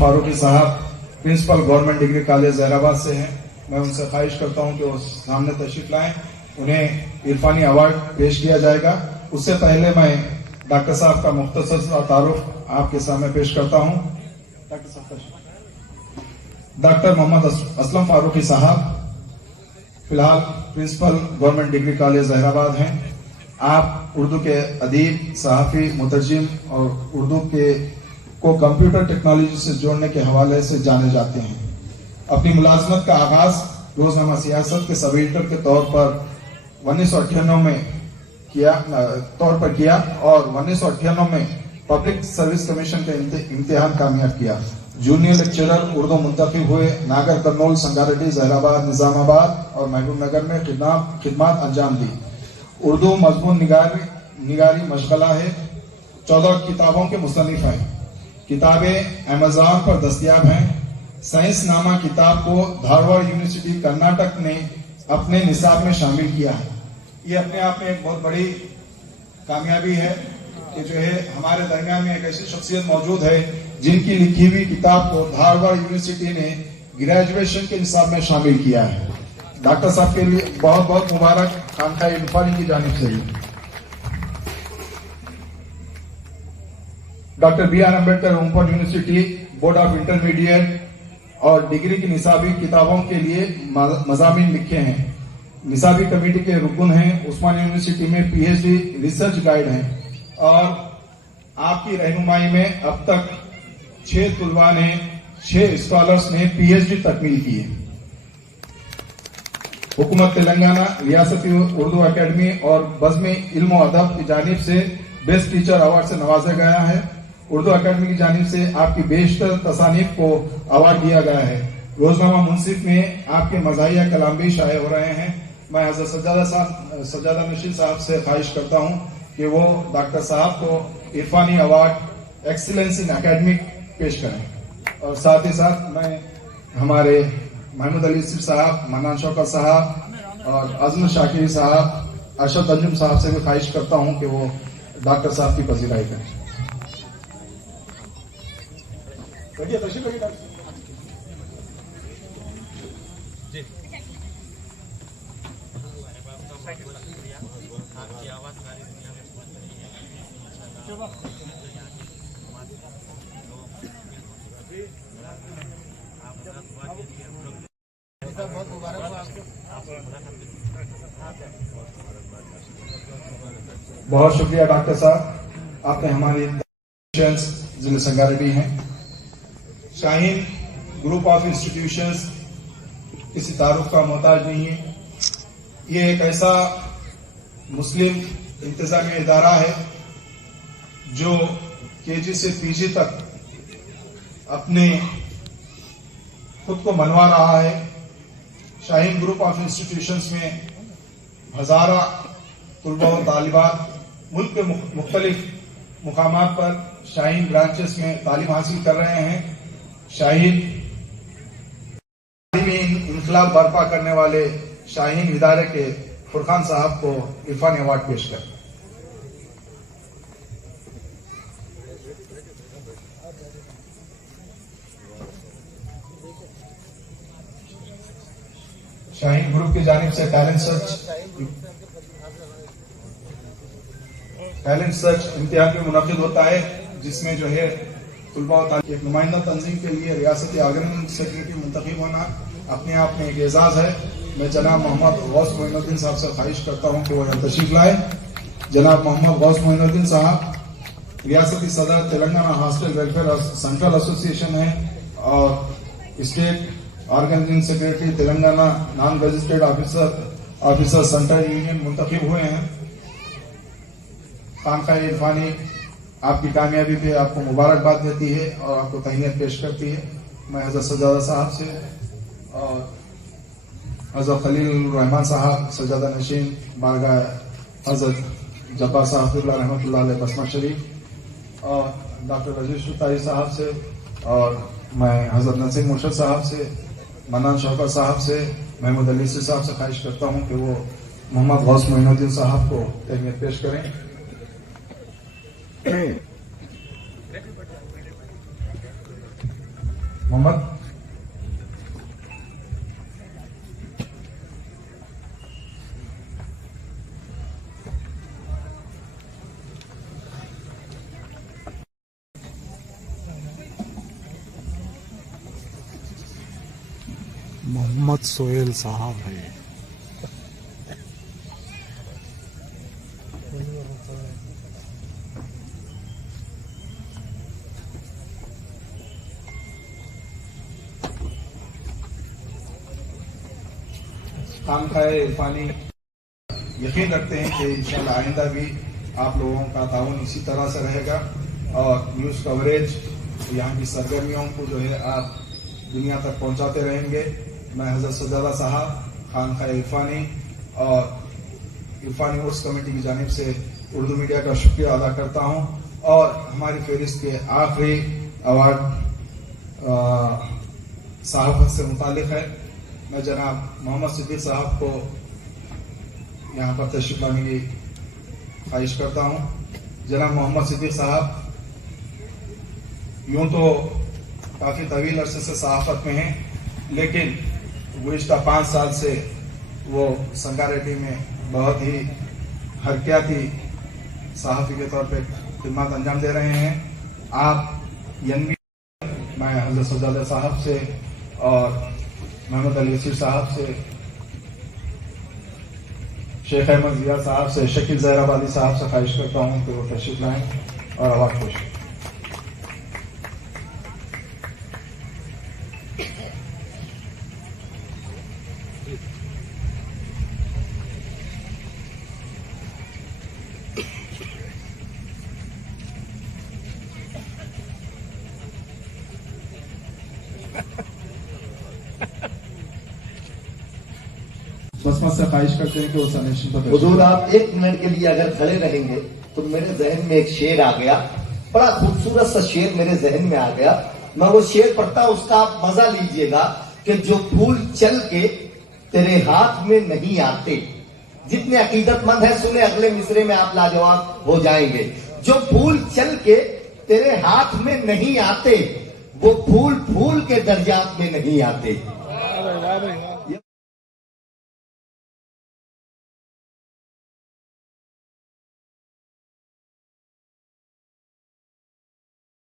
फारूकी साहब principal government degree college Zaheerabad से हैं। मैं उनसे ख्वाहिश करता हूं कि वो सामने तशरीफ लाएं। उन्हें इरफानी अवार्ड पेश किया जाएगा। उससे पहले मैं डॉक्टर साहब का मुख्तसर तारुफ आपके सामने पेश करता हूं। डॉक्टर साहब, डॉक्टर मोहम्मद असलम फारूकी साहब फिलहाल principal government degree college Zaheerabad हैं। आप उर्दू के अदीब, सहाफ़ी, मुतरजिम और उर्दू को कंप्यूटर टेक्नोलॉजी से जोड़ने के हवाले से जाने जाते हैं। अपनी मुलाजमत का आगाज रोजनामा सियासत के सब एडिटर के तौर पर 1998 में किया और 1998 में पब्लिक सर्विस कमीशन का इम्तिहान कामयाब किया। जूनियर लेक्चरर उर्दू मुंतखब हुए। नागर कर्नूल, संगारेड्डी, जहराबाद, निजामाबाद और महबूब नगर में खिदमत अंजाम दी। उर्दू मजमून निगारी मशगला है। 14 किताबों के मुसन्निफ हैं। किताबें अमेज़न पर दस्तयाब हैं। साइंस नामा किताब को धारवाड़ यूनिवर्सिटी कर्नाटक ने अपने निसाब में शामिल किया है। ये अपने आप में एक बहुत बड़ी कामयाबी है कि जो है हमारे दरमियान में एक ऐसी शख्सियत मौजूद है जिनकी लिखी हुई किताब को धारवाड़ यूनिवर्सिटी ने ग्रेजुएशन के निसाब में शामिल किया है। डॉक्टर साहब के लिए बहुत बहुत मुबारक खानकाह इरफानी की जानिब से भी। Doctor B R. Ambedkar open university board of intermediate और डिग्री की निसाबी किताबों के लिए मज़ामीन लिखे हैं। निसाबी कमेटी के रुकन हैं। उस्मानिया यूनिवर्सिटी में पीएचडी रिसर्च गाइड हैं और आपकी रहनुमाई में अब तक 6 तुलबा ने 6 स्कॉलर्स ने पीएचडी तकमील की है। हुकूमत तेलंगाना रियासती उर्दू अकेडमी और बज़्म इल्म और अदब की जानिब से बेस्ट टीचर अवार्ड से नवाजा गया है। उर्दू अकेडमी की जानिब से आपकी बेशतर तसानीफ को अवार्ड दिया गया है। रोजनामा मुंसिफ में आपके मज़ाहिया कलाम भी शाये हो रहे हैं। मैं हज़रत सज्जादा नशीद साहब से ख्वाहिश करता हूं कि वो डॉक्टर साहब को इरफानी अवार्ड एक्सीलेंस इन एकेडमिक पेश करें। और साथ ही साथ मैं हमारे महमूद अली साहब, मन्नान शौकत साहब और अज़म शाकिरी साहब, अरशद अंजुम साहब से भी ख्वाहिश करता हूं कि वो डॉक्टर साहब की पजीराई करें। बहुत शुक्रिया डॉक्टर साहब, आपने हमारी जिले संगारेड्डी हैं। शाहीन ग्रुप ऑफ इंस्टीट्यूशंस किसी तारुफ का मोहताज नहीं है। ये एक ऐसा मुस्लिम इंतजामी इदारा है जो केजी से पीजी तक अपने खुद को मनवा रहा है। शाहीन ग्रुप ऑफ इंस्टीट्यूशंस में हजारा तुलबा और तालिबात मुल्क के मुख्तलिफ मुकामात पर शाहीन ब्रांचेस में तालीम हासिल कर रहे हैं। शाहीन इनकलाब बर्पा करने वाले शाहीन इदारे के फुरखान साहब को इरफानी अवार्ड पेश कर। शाहीन ग्रुप की जानिब से टैलेंट सर्च इम्तिहान भी मुनक़िद होता है, जिसमें जो है तुलबा और एक नुमाइंदा तंजीम के लिए रियासती ऑर्गेनाइजिंग सेक्रेटरी मुंतखब होना अपने आप में एक एजाज है। मैं जनाब मोहम्मद गौस मोइनुद्दीन साहब से ख्वाहिश करता हूं कि वो यहाँ तशरीफ लाए। जनाब मोहम्मद गौस मोइनुद्दीन साहब रियासती सदर Telangana hostel welfare central association है और state organising secretary Telangana non registered officer central union मुंतखब हुए हैं। खानकाह इरफानी आपकी कामयाबी पे आपको मुबारकबाद देती है और आपको तहनीत पेश करती है। मैं हज़रत सज्जादा साहब से और हज़रत खलील रहमान साहब, सज्जादा नशीन, बारगाह हज़रत जब्बार साहब रहमतुल्लाह अलैह बसमा शरीफ और डॉक्टर रजीश सुताई साहब से और मैं हज़रत नसीम मुर्शद साहब से, मन्नान शौकत साहब से, महमूद अली साहब से ख्वाहिश करता हूँ कि वो मोहम्मद गौस मोइनुद्दीन साहब को तहनीत पेश करें। मोहम्मद। मोहम्मद सोहेल साहब है। खानखाए इरफानी यकीन रखते हैं कि इंशाल्लाह आइंदा भी आप लोगों का ताउन इसी तरह से रहेगा और न्यूज़ कवरेज यहाँ की सरगर्मियों को जो है आप दुनिया तक पहुँचाते रहेंगे। मैं हज़रत सज्जादा साहब, खानखाए इरफानी और इरफानी उर्स कमेटी की जानिब से उर्दू मीडिया का शुक्रिया अदा करता हूँ। और हमारी फहरिस्त के आखिरी अवार्ड सहाफ़त से मुतालिक है। मैं जनाब मोहम्मद सिद्दीक साहब को यहाँ पर तशरीफ लाने की ख्वाहिश करता हूँ। जनाब मोहम्मद सिद्दीक साहब यूं तो काफ़ी तवील अरसे से सहाफ़त में हैं, लेकिन गुज़िश्ता 5 साल से वो संगारेड्डी में बहुत ही हरकियाती सहाफ़ी के तौर पे खिदमत अंजाम दे रहे हैं। आप यनवी मैं हज़रत सज्जादा साहब से और मोहम्मद अली यसीर साहब से, शेख अहमद जिया साहब से, शकील ज़हराबादी साहब से ख्वाहिश करता हूँ कि वो तशरीफ लाएं और आवाज़ खुश। बस से ख्वाहिश करते हैं कि वो सनेशन पर हुजूर आप 1 मिनट के लिए अगर खड़े रहेंगे तो मेरे जहन में एक शेर आ गया, बड़ा खूबसूरत सा शेर मेरे जहन में आ गया। मैं वो शेर पढ़ता, उसका आप मजा लीजिएगा कि जो फूल चल के तेरे हाथ में नहीं आते। जितने अकीदतमंद है सुने, अगले मिसरे में आप लाजवाब हो जाएंगे। जो फूल चल के तेरे हाथ में नहीं आते, वो फूल फूल के दर्जात में नहीं आते।